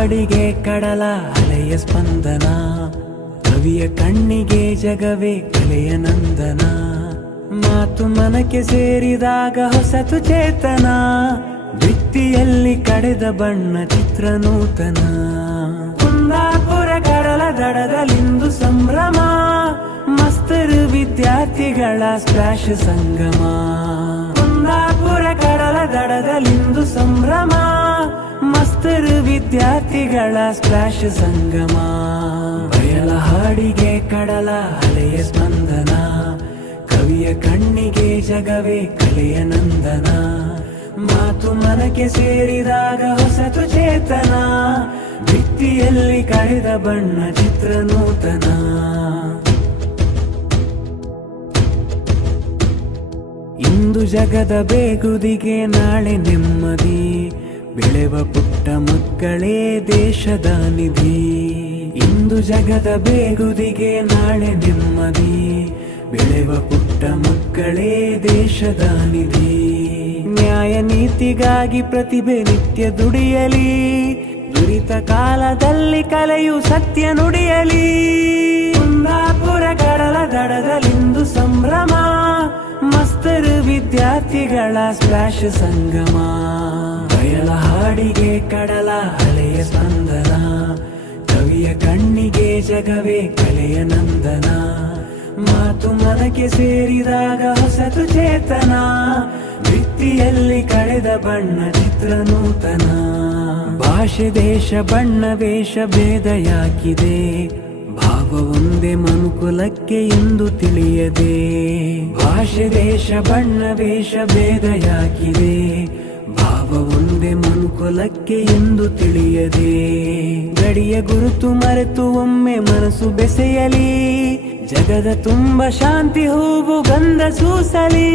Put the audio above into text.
ಕಡಲ ಅಲೆಯ ಸ್ಪಂದನ. ಕವಿಯ ಕಣ್ಣಿಗೆ ಜಗವೇ ಕಲೆಯ ನಂದನ. ಮಾತು ಮನಕ್ಕೆ ಸೇರಿದಾಗ ಹೊಸತು ಚೇತನ. ಭಿತ್ತಿಯಲ್ಲಿ ಕಡೆದ ಬಣ್ಣ ಚಿತ್ರ ನೂತನ. ಕುಂದಾಪುರ ಕಡಲ ದಡದಲ್ಲಿಂದು ಸಂಭ್ರಮ. ಮಸ್ತರು ವಿದ್ಯಾರ್ಥಿಗಳ ಸ್ಪ್ಲಾಶ್ ಸಂಗಮ. ಕುಂದಾಪುರ ಕಡಲ ದಡದಲ್ಲಿಂದು ಸಂಭ್ರಮ. ಮಸ್ತರು ವಿದ್ಯಾರ್ಥಿಗಳ ಸ್ಪ್ಲಾಶ್ ಸಂಗಮ. ಬಯಲ ಹಾಡಿಗೆ ಕಡಲ ಅಲೆಯ ಸ್ಪಂದನ. ಕವಿಯ ಕಣ್ಣಿಗೆ ಜಗವೇ ಕಲೆಯ ನಂದನ. ಮಾತು ಮನಕ್ಕೆ ಸೇರಿದಾಗ ಹೊಸತು ಚೇತನ ಭಿತ್ತಿಯಲ್ಲಿ ಕಳೆದ ಬಣ್ಣ ಚಿತ್ರ ನೂತನ. ಇಂದು ಜಗದ ಬೇಗುದಿಗೆ ನಾಳೆ ನೆಮ್ಮದಿ. ಬೆಳೆವ ಪುಟ್ಟ ಮಕ್ಕಳೇ ದೇಶದ ನಿಧಿ. ಇಂದು ಜಗದ ಬೇಗುದಿಗೆ ನಾಳೆ ನೆಮ್ಮದಿ. ಬೆಳೆವ ಪುಟ್ಟ ಮಕ್ಕಳೇ ದೇಶದ ನಿಧಿ. ನ್ಯಾಯ ನೀತಿಗಾಗಿ ಪ್ರತಿಭೆ ನಿತ್ಯ ದುಡಿಯಲಿ. ದುರಿತ ಕಾಲದಲ್ಲಿ ಕಲೆಯು ಸತ್ಯ ನುಡಿಯಲಿ. ಕುಂದಾಪುರ ಕಡಲ ದಡದಲ್ಲಿಂದು ಸಂಭ್ರಮ. ಮಸ್ತರು ವಿದ್ಯಾರ್ಥಿಗಳ ಸ್ಪ್ಲಾಶ್ ಸಂಗಮ. ಬಯಲ ಹಾಡಿಗೆ ಕಡಲ ಅಲೆಯ ಸ್ಪಂದನ. ಕವಿಯ ಕಣ್ಣಿಗೆ ಜಗವೇ ಕಲೆಯ ನಂದನ. ಮಾತು ಮನಕ್ಕೆ ಸೇರಿದಾಗ ಹೊಸತು ಚೇತನ. ಭಿತ್ತಿಯಲ್ಲಿ ಕಳೆದ ಬಣ್ಣ ಚಿತ್ರ ನೂತನ. ಭಾಷೆ, ದೇಶ, ಬಣ್ಣ, ವೇಷ, ಭೇದ ಯಾಕಿದೆ? ಭಾವ ಒಂದೇ ಮನುಕುಲಕ್ಕೆ ಎಂದು ತಿಳಿಯದೆ. ಭಾಷೆ, ದೇಶ, ಬಣ್ಣ, ವೇಷ, ಭೇದ ಯಾಕಿದೆ? ಭಾವ ಒಂದೇ ಮನುಕುಲಕ್ಕೆ ಎಂದು ತಿಳಿಯದೆ. ಗಡಿಯ ಗುರುತು ಮರೆತು ಒಮ್ಮೆ ಮನಸ್ಸು ಬೆಸೆಯಲಿ. ಜಗದ ತುಂಬ ಶಾಂತಿ ಹೂವು ಗಂಧ ಸೂಸಲಿ.